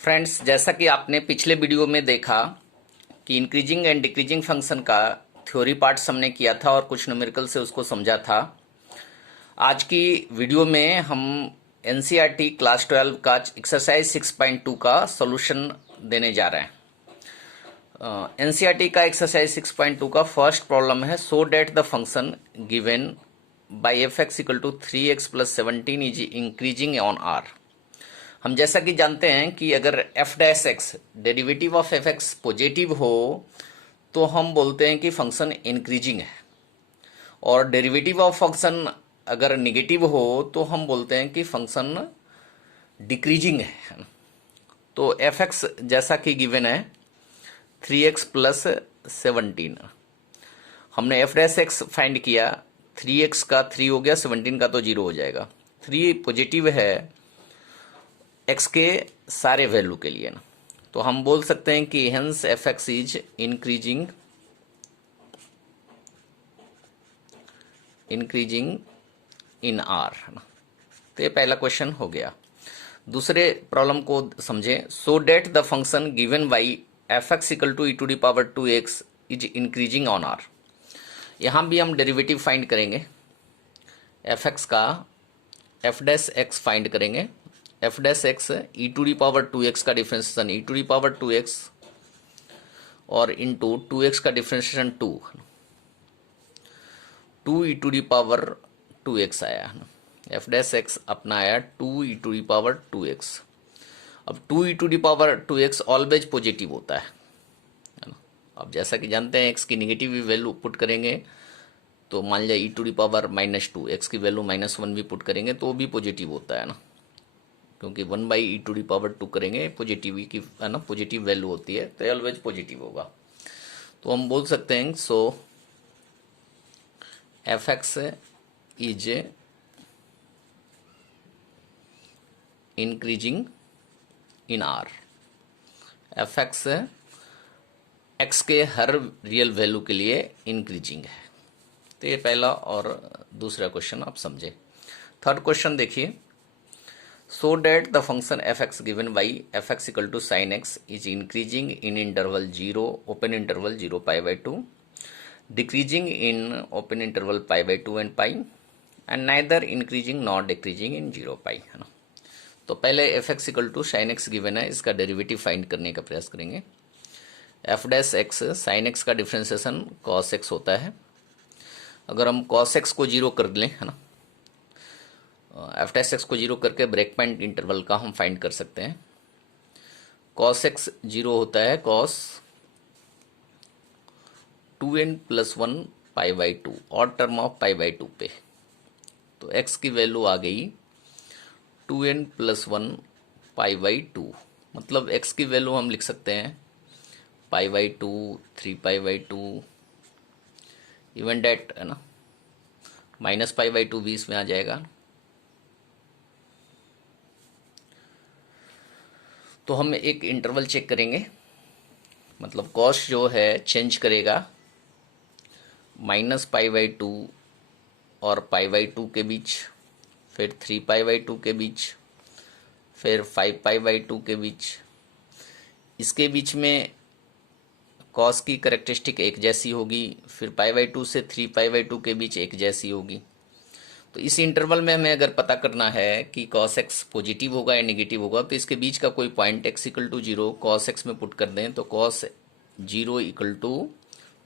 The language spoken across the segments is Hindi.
फ्रेंड्स, जैसा कि आपने पिछले वीडियो में देखा कि इंक्रीजिंग एंड डिक्रीजिंग फंक्शन का थ्योरी पार्ट्स हमने किया था और कुछ न्यूमेरिकल से उसको समझा था। आज की वीडियो में हम एनसीईआरटी क्लास 12 का एक्सरसाइज 6.2 का सॉल्यूशन देने जा रहे हैं। एनसीईआरटी का एक्सरसाइज 6.2 का फर्स्ट प्रॉब्लम है, so that the function given by f x equal to 3x plus 17 is increasing on R. हम जैसा कि जानते हैं कि अगर f dash x derivative of f x positive हो तो हम बोलते हैं कि फंक्शन इंक्रीजिंग है, और डेरिवेटिव ऑफ फंक्शन अगर निगेटिव हो तो हम बोलते हैं कि फंक्शन डिक्रीजिंग है। तो एफ एक्स जैसा कि गिवन है 3x प्लस 17, हमने एफ डैश एक्स फाइंड किया, 3x का 3 हो गया, 17 का तो 0 हो जाएगा। 3 पॉजिटिव है x के सारे वैल्यू के लिए ना, तो हम बोल सकते हैं कि hence F x is increasing in are है ना। तो ये पहला क्वेश्चन हो गया। दूसरे प्रॉब्लम को समझें, so that the function given by f x equal to e to the power 2x is increasing on R. यहां भी हम डेरिवेटिव फाइंड करेंगे, एफ एक्स का एफ डैश एक्स फाइंड करेंगे। F dash x e to the power 2x का differentiation e to the power 2x और इंटू 2x का differentiation 2 e to the power 2x आया। एफ डैश एक्स अपना आया 2 e to the power 2x। अब 2 e to the power 2x always positive होता है ना। अब जैसा कि जानते हैं x की निगेटिव वैल्यू पुट करेंगे तो मान लिया ई टू दी पावर -2, x की वैल्यू -1 भी पुट करेंगे तो भी पॉजिटिव होता है ना, क्योंकि 1 by e to the power 2 करेंगे पॉजिटिव की है ना, पॉजिटिव वैल्यू होती है तो ऑलवेज पॉजिटिव होगा। तो हम बोल सकते हैं so f x is increasing in R. F x x के हर रियल वैल्यू के लिए इंक्रीजिंग है। तो ये पहला और दूसरा क्वेश्चन आप समझे। थर्ड क्वेश्चन देखिए, so that the function f x given by f x equal to sine x is increasing in interval 0 open interval 0 pi by 2, decreasing in open interval pi by 2 and pi, and neither increasing not decreasing in 0 pi है ना। तो पहले f x equal to sine x given है, इसका डेरिवेटिव फाइंड करने का प्रयास करेंगे। F dash x sine x का डिफ्रेंसिएशन कॉस एक्स होता है। अगर हम कॉस एक्स को 0 कर लें है ना, एफ डैश एक्स को 0 करके ब्रेक पॉइंट इंटरवल का हम फाइंड कर सकते हैं। कॉस एक्स 0 होता है cos 2n plus 1 pi by 2 और टर्म ऑफ पाई बाई 2 पे, तो x की वैल्यू आ गई 2n प्लस 1 पाई बाई 2, मतलब x की वैल्यू हम लिख सकते हैं pi by 2, 3 pi by 2, even that है ना, माइनस पाई बाई 2 भी इसमें आ जाएगा। तो हम एक इंटरवल चेक करेंगे, मतलब कॉस जो है चेंज करेगा माइनस पाई बाई 2 और पाई बाई 2 के बीच, फिर 3 पाई बाई 2 के बीच, फिर 5 पाई बाई 2 के बीच। इसके बीच में कॉस की करेक्टरिस्टिक एक जैसी होगी, फिर पाई बाई 2 से 3 पाई बाई 2 के बीच एक जैसी होगी। तो इस इंटरवल में हमें अगर पता करना है कि कॉस एक्स पॉजिटिव होगा या नेगेटिव होगा, तो इसके बीच का कोई point x equal to 0 cos x में पुट कर दें तो cos 0 equal to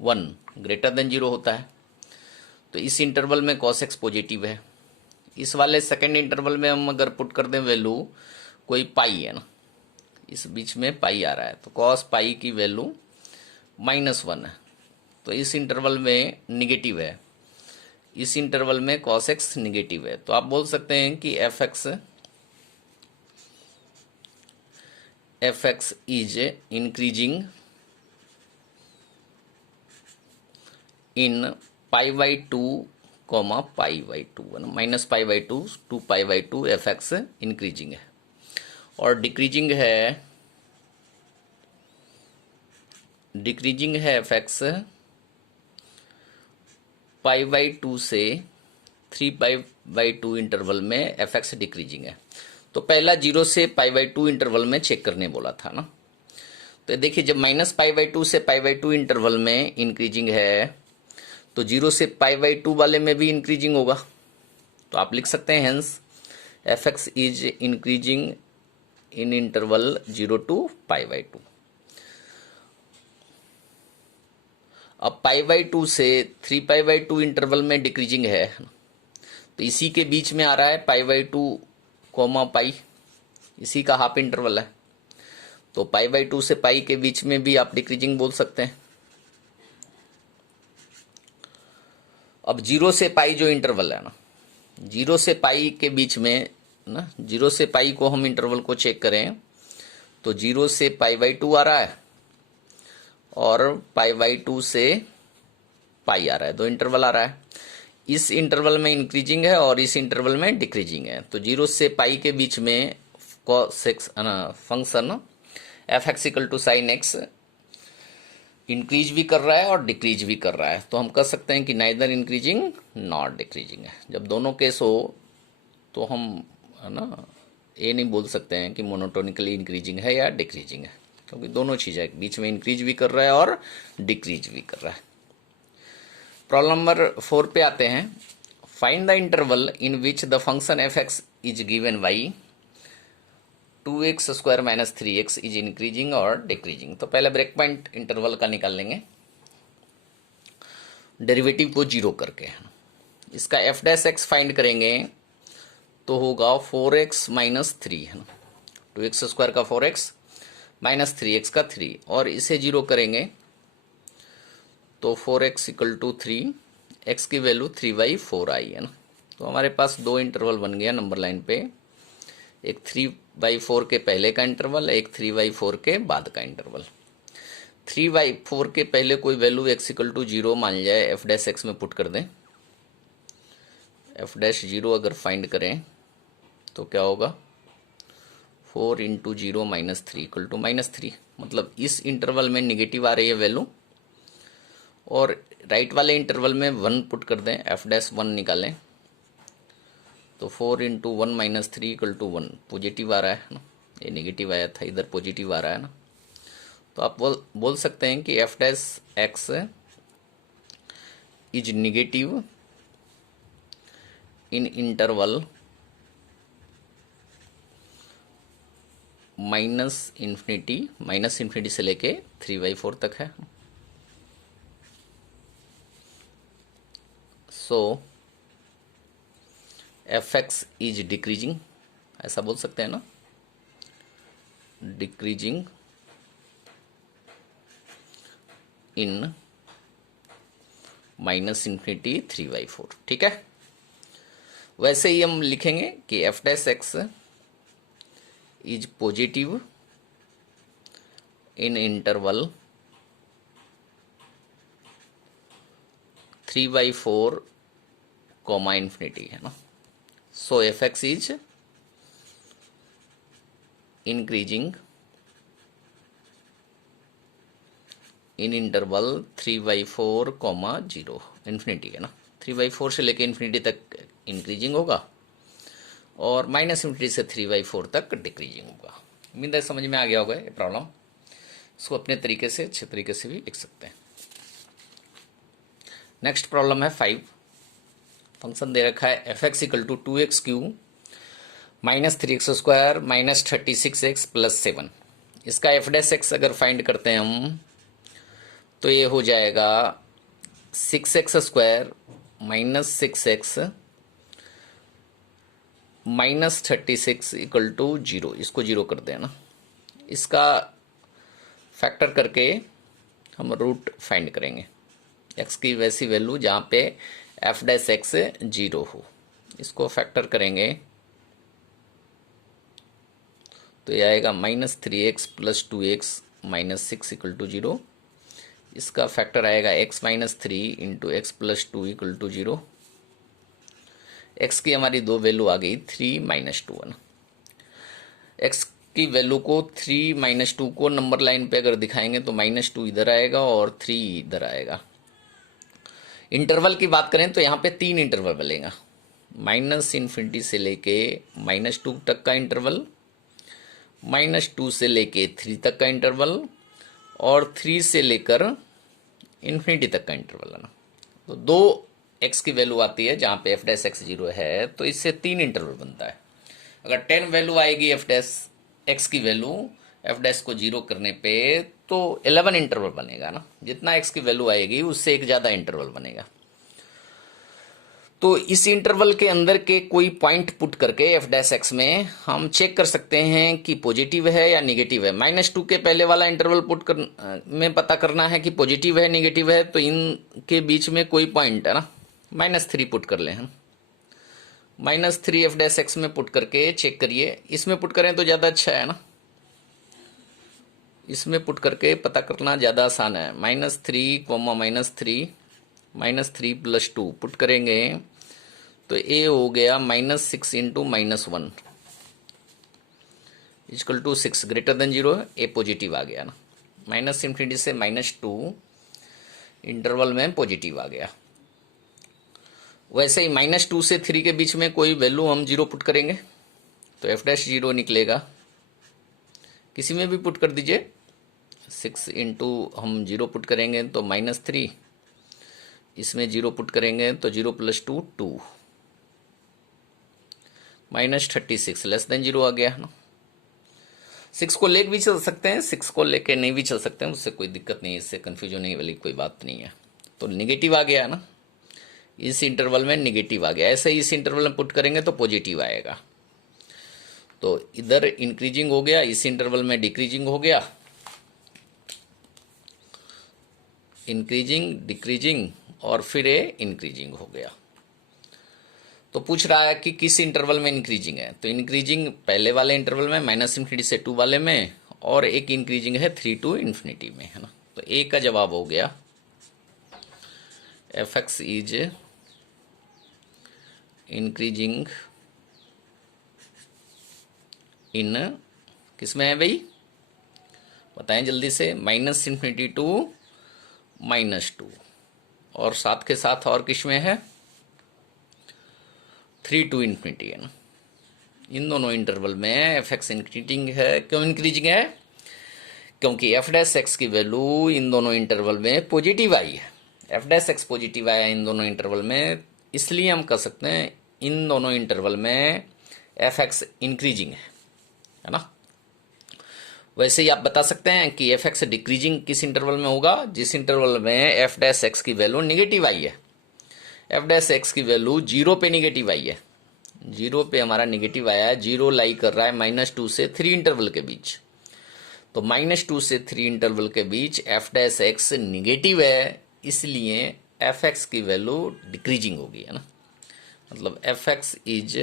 1 greater than 0 होता है। तो इस इंटरवल में कॉस एक्स पॉजिटिव है। इस वाले सेकेंड इंटरवल में हम अगर पुट कर दें वैल्यू कोई पाई है ना, इस बीच में पाई आ रहा है, तो कॉस पाई की वैल्यू -1 है, तो इस इंटरवल में निगेटिव है। इस इंटरवल में cos x निगेटिव है, तो आप बोल सकते हैं कि F x is increasing in pi by 2 comma pi by 2 minus pi by 2 2 pi by 2 F x increasing है, और डिक्रीजिंग है एफ एक्स पाई बाई 2 से 3 पाई बाई 2 इंटरवल में एफ एक्स डिक्रीजिंग है। तो पहला 0 से π/2 इंटरवल में चेक करने बोला था ना। तो देखिए जब -π/2 से π/2 इंटरवल में इंक्रीजिंग है तो 0 से π/2 वाले में भी इंक्रीजिंग होगा। तो आप लिख सकते हैं hence f(x) is increasing in interval 0 to π/2। अब π/2 से 3π/2 इंटरवल में डिक्रीजिंग है, तो इसी के बीच में आ रहा है π/2 π, इसी का हाफ इंटरवल है। तो π/2 से π के बीच में भी आप डिक्रीजिंग बोल सकते हैं। अब 0 से π जो इंटरवल है ना, 0 से π के बीच में ना, 0 से π को हम इंटरवल को चेक करें तो 0 से π/2 आ रहा है और π/2 से π आ रहा है, दो इंटरवल आ रहा है। इस इंटरवल में इंक्रीजिंग है और इस इंटरवल में डिक्रीजिंग है। तो 0 से π के बीच में function f(x) = sin x increase भी कर रहा है और डिक्रीज भी कर रहा है। तो हम कह सकते हैं कि नाइदर इंक्रीजिंग नॉट डिक्रीजिंग है। जब दोनों केस हो तो हम है ना ये नहीं बोल सकते हैं कि मोनोटोनिकली इंक्रीजिंग है या डिक्रीजिंग है, क्योंकि दोनों चीज़ें बीच में इंक्रीज भी कर रहा है और डिक्रीज भी कर रहा है। प्रॉब्लम नंबर 4 पे आते हैं। Find the interval in which the function f(x) is given by 2x² - 3x is increasing और डिक्रीजिंग। तो पहले ब्रेक पॉइंट इंटरवल का निकाल लेंगे डेरिवेटिव को 0 करके। इसका f(x) फाइंड करेंगे तो होगा 4x - 3 है ना, 2x² का 4x - 3x का 3, और इसे 0 करेंगे तो 4x = 3, x की वैल्यू 3/4 आई है ना। तो हमारे पास दो इंटरवल बन गया नंबर लाइन पे, एक 3/4 के पहले का इंटरवल, एक 3/4 के बाद का इंटरवल। 3/4 के पहले कोई वैल्यू x = 0 मान जाए, f(x) में पुट कर दें। f'0 अगर फाइंड करें तो क्या होगा, 4 × 0 - 3 = -3। मतलब इस इंटरवल में निगेटिव आ रही है वैल्यू, और राइट वाले इंटरवल में 1 पुट कर दें, f'1 निकालें तो 4 × 1 - 3 = 1 पॉजिटिव आ रहा है ना, ये नेगेटिव आया था, इधर पॉजिटिव आ रहा है ना। तो आप बोल सकते हैं कि f'(x) is negative in interval -∞ से लेके 3/4 तक है। सो f(x) इज डिक्रीजिंग, ऐसा बोल सकते हैं ना, डिक्रीजिंग इन -∞ 3/4। ठीक है। वैसे ही हम लिखेंगे कि f'(x) is positive in interval 3/4, ∞ है ना। सो f(x) is increasing in interval 3/4, 0 infinity है ना। 3/4 से लेके इन्फिनिटी तक इंक्रीजिंग होगा और -∞ से 3/4 तक डिक्रीजिंग होगा। उम्मीद है समझ में आ गया होगा ये प्रॉब्लम। इसको अपने तरीके से अच्छे तरीके से भी लिख सकते हैं। नेक्स्ट प्रॉब्लम है 5। फंक्शन दे रखा है f(x) = 2x³ - 3x² - 36x + 7। इसका f'(x) अगर फाइंड करते हैं हम तो ये हो जाएगा 6x² - 6x - 36 = 0। इसको 0 कर देना। इसका फैक्टर करके हम रूट फाइंड करेंगे, x की वैसी वैल्यू जहाँ पे f'(x) 0 हो। इसको फैक्टर करेंगे तो ये आएगा -3x + 2x - 6 = 0। इसका फैक्टर आएगा x - 3 × x + 2 = 0। x की हमारी दो वैल्यू आ गई, 3 - 2 है ना। x की वैल्यू को 3 - 2 को नंबर लाइन पे अगर दिखाएंगे तो -2 इधर आएगा और 3 इधर आएगा। इंटरवल की बात करें तो यहाँ पे 3 इंटरवल बनेगा, माइनस इन्फिनिटी से लेके -2 तक का इंटरवल, -2 से लेके 3 तक का इंटरवल, और 3 से लेकर इन्फिनिटी तक का इंटरवल है ना। तो 2 x की वैल्यू आती है जहाँ पे एफ डैश एक्स 0 है, तो इससे 3 इंटरवल बनता है। अगर 10 वैल्यू आएगी एफ डैश एक्स की वैल्यू एफ डैश को 0 करने पे, तो 11 इंटरवल बनेगा ना। जितना x की वैल्यू आएगी उससे एक ज़्यादा इंटरवल बनेगा। तो इस इंटरवल के अंदर के कोई पॉइंट पुट करके एफ डैश एक्स में हम चेक कर सकते हैं कि पॉजिटिव है या नेगेटिव है। -2 के पहले वाला इंटरवल में पता करना है कि पॉजिटिव है नेगेटिव है, तो इनके बीच में कोई पॉइंट है ना, -3 पुट कर लें हम। -3 एफ डैश एक्स में पुट करके चेक करिए। इसमें पुट करें तो ज़्यादा अच्छा है ना, इसमें पुट करके पता करना ज़्यादा आसान है। -3, -3, -3 + 2 पुट करेंगे तो ए हो गया -6 × -1 = 6 > 0, ए पॉजिटिव आ गया ना। -∞ से -2 इंटरवल में पॉजिटिव आ गया। वैसे ही -2 से 3 के बीच में कोई वैल्यू हम 0 पुट करेंगे तो एफ डैश 0 निकलेगा। किसी में भी पुट कर दीजिए। 6 × हम 0 पुट करेंगे तो -3, इसमें 0 पुट करेंगे तो 0 + 2 2, -36 < 0 आ गया ना। 6 को लेके भी चल सकते हैं, 6 को लेके नहीं भी चल सकते हैं, उससे कोई दिक्कत नहीं है, इससे कन्फ्यूजन नहीं वाली कोई बात नहीं है। तो निगेटिव आ गया ना, इस इंटरवल में निगेटिव आ गया। ऐसे ही इस इंटरवल में पुट करेंगे तो पॉजिटिव आएगा। तो इधर इंक्रीजिंग हो गया, इस इंटरवल में डिक्रीजिंग हो गया, इंक्रीजिंग डिक्रीजिंग, और फिर ये इंक्रीजिंग हो गया। तो पूछ रहा है कि किस इंटरवल में इंक्रीजिंग है, तो इंक्रीजिंग पहले वाले इंटरवल में -∞ से 2 वाले में, और एक इंक्रीजिंग है 3 to ∞ में, है ना। तो ए का जवाब हो गया एफ एक्स इज इंक्रीजिंग इन, किसमें है भाई, बताएं जल्दी से। -∞ to -2, और साथ के साथ और किस में है, 3 to ∞ है ना। इन दोनों इंटरवल में एफ एक्स इंक्रीजिंग है। क्यों इंक्रीजिंग है, क्योंकि एफ डैश एक्स की वैल्यू इन दोनों इंटरवल में पॉजिटिव आई है। एफ डैश एक्स पॉजिटिव आया इन दोनों इंटरवल में, इसलिए हम कह सकते हैं इन दोनों इंटरवल में एफ एक्स इंक्रीजिंग है ना। वैसे ही आप बता सकते हैं कि एफ एक्स डिक्रीजिंग किस इंटरवल में होगा, जिस इंटरवल में एफ डैश एक्स की वैल्यू निगेटिव आई है। एफ डैश एक्स की वैल्यू 0 पे निगेटिव आई है, 0 पे हमारा निगेटिव आया है। 0 लाई कर रहा है -2 से 3 इंटरवल के बीच, तो -2 से 3 इंटरवल के बीच एफ डैश एक्स निगेटिव है, इसलिए एफ एक्स की वैल्यू डिक्रीजिंग होगी, है ना। मतलब F x is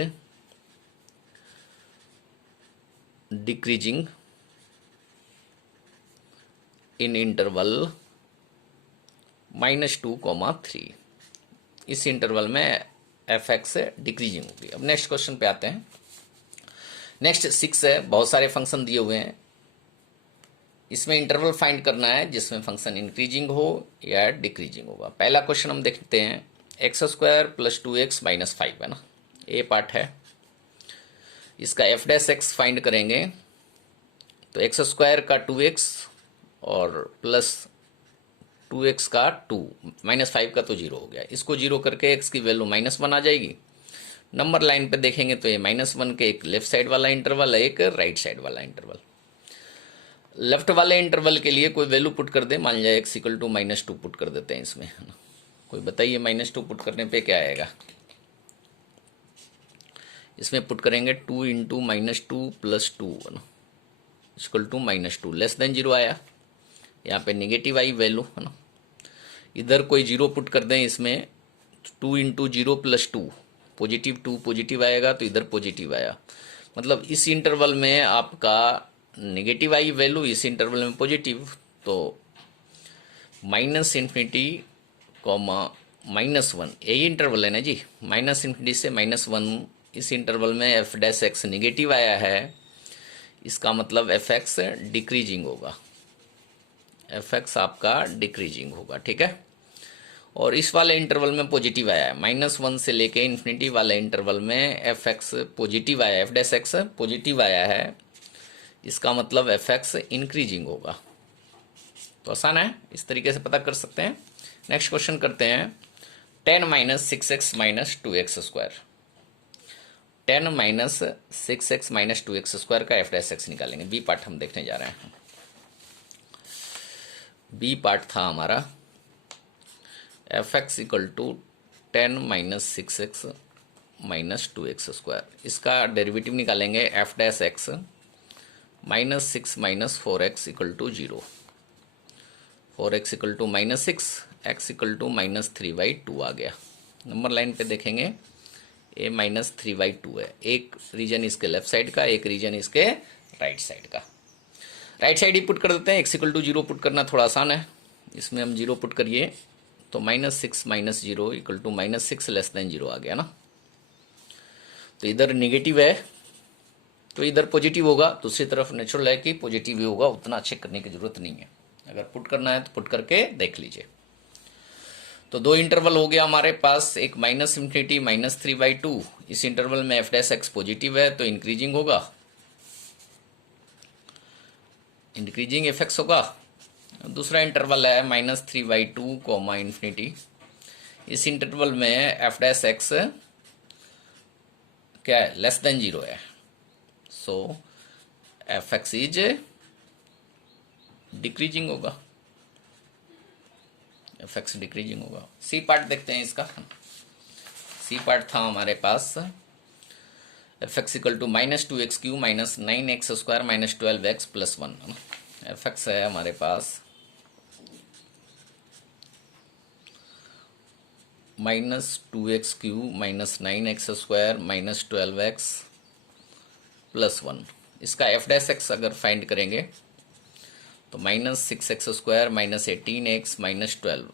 decreasing in interval -2, 3, इस इंटरवल में एफ एक्स डिक्रीजिंग होगी। अब नेक्स्ट क्वेश्चन पे आते हैं। नेक्स्ट 6 है, बहुत सारे फंक्शन दिए हुए हैं, इसमें इंटरवल फाइंड करना है जिसमें फंक्शन इंक्रीजिंग हो या डिक्रीजिंग होगा। पहला क्वेश्चन हम देखते हैं, x² + 2x - 5 है ना, ए पार्ट है। इसका एफ डैश एक्स फाइंड करेंगे तो x² का 2x और प्लस 2x का 2, -5 का तो 0 हो गया। इसको 0 करके x की वैल्यू -1 आ जाएगी। नंबर लाइन पे देखेंगे तो ये -1 के एक लेफ्ट साइड वाला इंटरवल है, एक राइट साइड वाला इंटरवल। लेफ्ट वाले इंटरवल के लिए कोई वैल्यू पुट कर दे, मान लिया x = -2 पुट कर देते हैं इसमें, है ना। कोई बताइए -2 पुट करने पे क्या आएगा। इसमें पुट करेंगे 2 × -2 + 2 है ना, = -2 < 0 आया। यहाँ पे नेगेटिव आई वैल्यू, है ना। इधर कोई 0 पुट कर दें, इसमें 2 × 0 + 2, +2 पॉजिटिव आएगा, तो इधर पॉजिटिव आया। मतलब इस इंटरवल में आपका नेगेटिव आई वैल्यू, इस इंटरवल में पॉजिटिव, तो -∞, -1 यही इंटरवल है ना जी। -∞ से -1 इस इंटरवल में एफ डैश एक्स निगेटिव आया है, इसका मतलब एफ एक्स डिक्रीजिंग होगा, एफ एक्स आपका डिक्रीजिंग होगा, ठीक है। और इस वाले इंटरवल में पॉजिटिव आया है, -1 से लेके इन्फिनिटी वाले इंटरवल में एफ एक्स पॉजिटिव आया है, एफ डैश एक्स पॉजिटिव आया है, इसका मतलब एफ एक्स इंक्रीजिंग होगा। तो आसान है, इस तरीके से पता कर सकते हैं। नेक्स्ट क्वेश्चन करते हैं। 10 - 6x - 2x square, 10 - 6x - 2x square का एफ डैश एक्स निकालेंगे। बी पार्ट हम देखने जा रहे हैं। बी पार्ट था हमारा f x equal to 10 - 6x - 2x square. इसका डेरिवेटिव निकालेंगे, f dash x -6 - 4x equal to 0, 4x equal to -6, x equal to -3/2 आ गया। नंबर लाइन पे देखेंगे a -3/2 है। एक रीजन इसके लेफ्ट साइड का, एक रीजन इसके राइट साइड का। राइट साइड ही पुट कर देते हैं, x इक्वल टू 0 पुट करना थोड़ा आसान है। इसमें हम 0 पुट करिए तो -6 - 0 इक्वल टू -6 लेस देन 0 आ गया ना। तो इधर निगेटिव है तो इधर पॉजिटिव होगा, दूसरी तरफ नेचुरल है कि पॉजिटिव ही होगा, उतना चेक करने की जरूरत नहीं है। अगर पुट करना है तो पुट करके देख लीजिए। तो दो इंटरवल हो गया हमारे पास, एक -∞ -3/2। इस इंटरवल में एफ डैश एक्स पॉजिटिव है तो इंक्रीजिंग होगा, इंक्रीजिंग एफ एक्स होगा। दूसरा इंटरवल है -3/2, इन्फिनिटी। इस इंटरवल में एफ डैश एक्स क्या है, लेस देन 0 है। So f x is decreasing होगा, एफ एक्स डिक्रीजिंग होगा। सी पार्ट देखते हैं इसका। सी पार्ट था हमारे पास f x equal to -2x³ -9x² -12x + 1। F x है हमारे पास -2x³ -9x² -12x + 1। इसका एफ डैश एक्स अगर फाइंड करेंगे तो -6x² -18x -12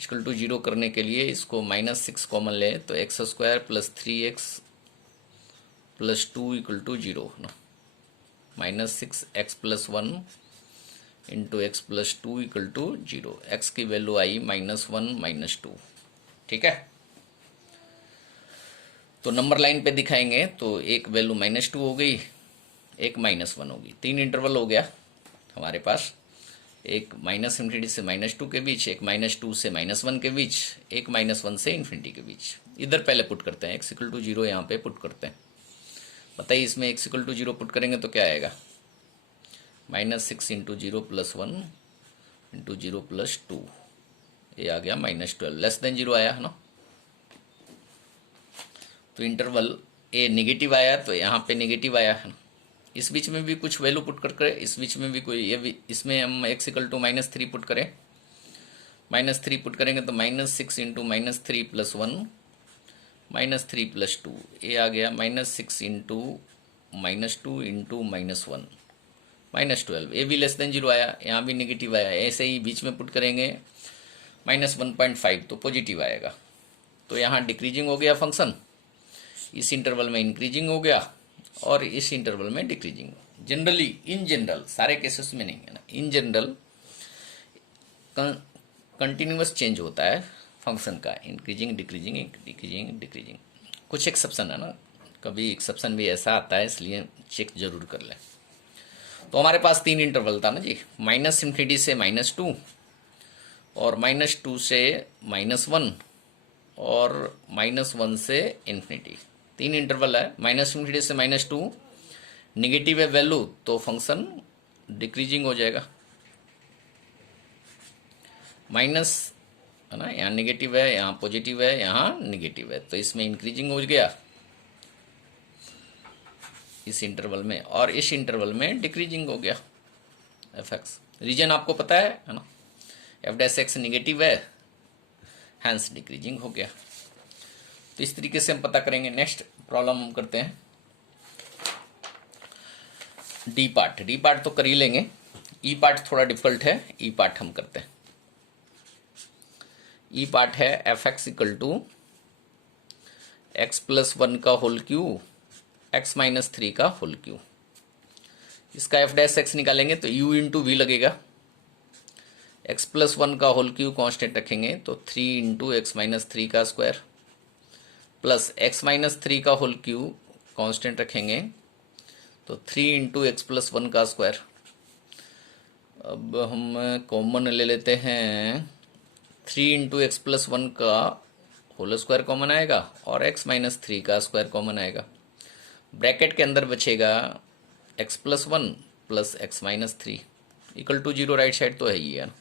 इक्वल टू 0 करने के लिए इसको -6 कॉमन ले तो x² + 3x + 2 इक्वल टू 0 ना, -6x + 1 into x + 2 equal to 0। x की वैल्यू आई -1 -2। ठीक है, तो नंबर लाइन पे दिखाएंगे तो एक वैल्यू -2 हो गई, एक -1 होगी। 3 इंटरवल हो गया हमारे पास, एक -∞ से -2 के बीच, एक -2 से -1 के बीच, एक -1 से इन्फिनिटी के बीच। इधर पहले पुट करते हैं, x इक्वल टू 0 यहाँ पे पुट करते हैं। बताइए इसमें x इक्वल टू 0 पुट करेंगे तो क्या आएगा, -6 इंटू 0 + 1 इंटू 0 + 2, ये आ गया -12 लेस देन 0 आया है ना। तो इंटरवल ए नेगेटिव आया तो यहाँ पे नेगेटिव आया है ना। इस बीच में भी कुछ वैल्यू पुट करके, इस बीच में भी कोई ये भी, इसमें हम x इक्वल टू -3 पुट करें, -3 पुट करेंगे तो -6 इंटू -3 + 1 -3 + 2, ये आ गया -6 इंटू -2 इंटू -1 -12। ये भी लेस देन 0 आया, यहाँ भी नेगेटिव आया। ऐसे ही बीच में पुट करेंगे -1.5 तो पॉजिटिव आएगा। तो यहाँ डिक्रीजिंग हो गया फंक्शन, इस इंटरवल में इंक्रीजिंग हो गया और इस इंटरवल में डिक्रीजिंग। जनरली, इन जनरल, सारे केसेस में नहीं है ना, इन जनरल कंटिन्यूअस चेंज होता है फंक्शन का, इंक्रीजिंग डिक्रीजिंग डिक्रीजिंग डिक्रीजिंग। कुछ एक्सेप्शन है ना, कभी एक्सेप्शन भी ऐसा आता है, इसलिए चेक जरूर कर लें। तो हमारे पास 3 इंटरवल था ना जी, -∞ से -2 और -2 से -1 और -1 से इन्फिनिटी। 3 इंटरवल है। -∞ से -2 निगेटिव है वैल्यू तो फंक्शन डिक्रीजिंग हो जाएगा, माइनस है ना, यहाँ निगेटिव है, यहाँ पॉजिटिव है, यहाँ निगेटिव है, तो इसमें इंक्रीजिंग हो गया इस इंटरवल में, और इस इंटरवल में डिक्रीजिंग हो गया एफ एक्स। रीजन आपको पता है ना, एफ डैश एक्स निगेटिव है, हैंस डिक्रीजिंग हो गया। तो इस तरीके से हम पता करेंगे। नेक्स्ट प्रॉब्लम हम करते हैं डी पार्ट। डी पार्ट तो कर ही लेंगे, ई पार्ट थोड़ा डिफिकल्ट है, ई पार्ट हम करते हैं। ई पार्ट है f x equal to x + 1 का होल क्यूब x - 3 का होल क्यूब। इसका एफ डैश एक्स निकालेंगे तो u इंटू वी लगेगा, एक्स प्लस वन का होल क्यूब कांस्टेंट रखेंगे तो 3 इंटू एक्स माइनस थ्री का square plus x minus three का होल क्यूब कांस्टेंट रखेंगे तो 3 इंटू एक्स प्लस वन का स्क्वायर। अब हम कॉमन ले लेते हैं, 3 इंटू एक्स प्लस वन का होल स्क्वायर कॉमन आएगा और एक्स माइनस थ्री का स्क्वायर कॉमन आएगा। ब्रैकेट के अंदर बचेगा x plus one plus x minus three equal to 0, right side तो है ही है ना।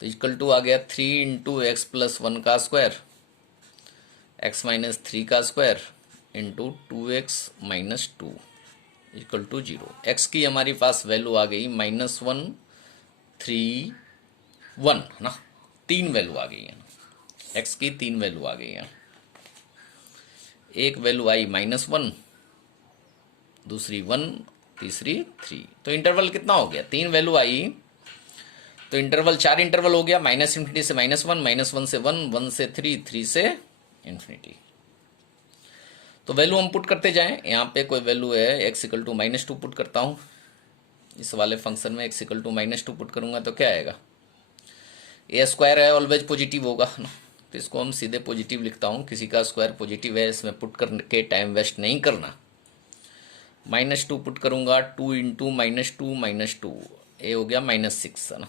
तो इक्वल टू आ गया 3 इंटू एक्स प्लस वन का स्क्वायर एक्स माइनस थ्री का square into 2x minus two equal to 0। X की हमारी पास वैल्यू आ गई -1 3 1 है ना, 3 वैल्यू आ गई है ना, एक्स की 3 वैल्यू आ गई है। एक वैल्यू आई -1, दूसरी 1, तीसरी 3। तो इंटरवल कितना हो गया, 3 वैल्यू आई तो इंटरवल 4 इंटरवल हो गया, -∞ से -1, -1 से 1, 1 से 3, 3 से इन्फिनिटी। तो वैल्यू हम पुट करते जाएं। यहाँ पे कोई वैल्यू है x इक्वल टू -2 पुट करता हूँ। इस वाले फंक्शन में x इक्वल टू -2 पुट करूंगा तो क्या आएगा, ए स्क्वायर है ऑलवेज पॉजिटिव होगा ना, तो इसको हम सीधे पॉजिटिव लिखता हूँ। किसी का स्क्वायर पॉजिटिव है, इसमें पुट करके टाइम वेस्ट नहीं करना। -2 पुट करूंगा, 2 इंटू -2 ए हो गया -6 है ना,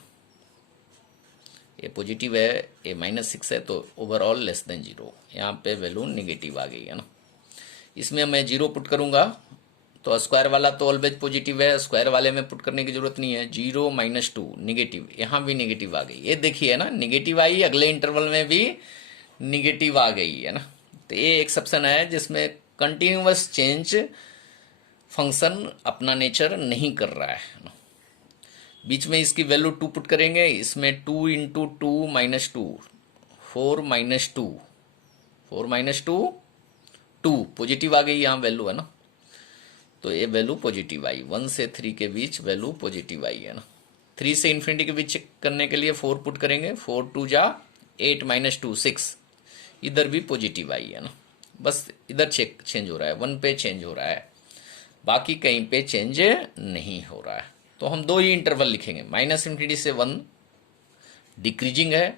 ये पॉजिटिव है, ये -6 है, तो ओवरऑल लेस देन 0। यहाँ पे वैल्यू निगेटिव आ गई है ना। इसमें मैं 0 पुट करूंगा तो स्क्वायर वाला तो ऑलवेज पॉजिटिव है, स्क्वायर वाले में पुट करने की जरूरत नहीं है। 0 -2 निगेटिव, यहाँ भी निगेटिव आ गई, ये देखिए ना, निगेटिव आई, अगले इंटरवल में भी निगेटिव आ गई है ना। तो ये एक्सेप्शन है जिसमें कंटिन्यूअस चेंज फंक्शन अपना नेचर नहीं कर रहा है ना। बीच में इसकी वैल्यू 2 पुट करेंगे, इसमें 2 इंटू 2 -2 4 -2 4 -2 2 पॉजिटिव आ गई, यहाँ वैल्यू है ना, तो ये वैल्यू पॉजिटिव आई। 1 से 3 के बीच वैल्यू पॉजिटिव आई है ना। 3 से इन्फिनिटी के बीच चेक करने के लिए 4 पुट करेंगे, 4 2 जा 8 -2 6, इधर भी पॉजिटिव आई है ना। बस इधर चेंज हो रहा है, 1 पे चेंज हो रहा है, बाकी कहीं पे चेंज नहीं हो रहा है। तो हम 2 ही इंटरवल लिखेंगे, -∞ से 1 डिक्रीजिंग है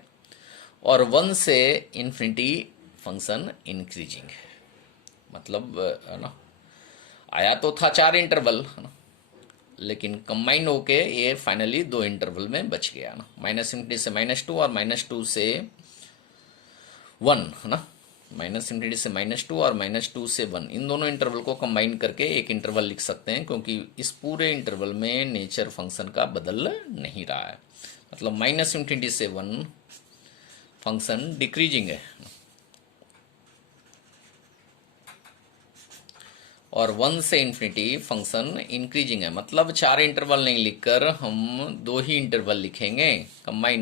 और 1 से इन्फिनिटी फंक्शन इंक्रीजिंग है। मतलब है ना, आया तो था 4 इंटरवल है ना, लेकिन कंबाइन होके ये फाइनली 2 इंटरवल में बच गया ना, -∞ से -2 और -2 से 1 है ना, -∞ से -2 और -2 से 1, इन दोनों इंटरवल को कंबाइन करके एक इंटरवल लिख सकते हैं, क्योंकि इस पूरे इंटरवल में नेचर फंक्शन का बदल नहीं रहा है। मतलब -∞ से 1 फंक्शन डिक्रीजिंग है और 1 से इन्फिनिटी फंक्शन इंक्रीजिंग है। मतलब 4 इंटरवल नहीं लिखकर हम 2 ही इंटरवल लिखेंगे कंबाइन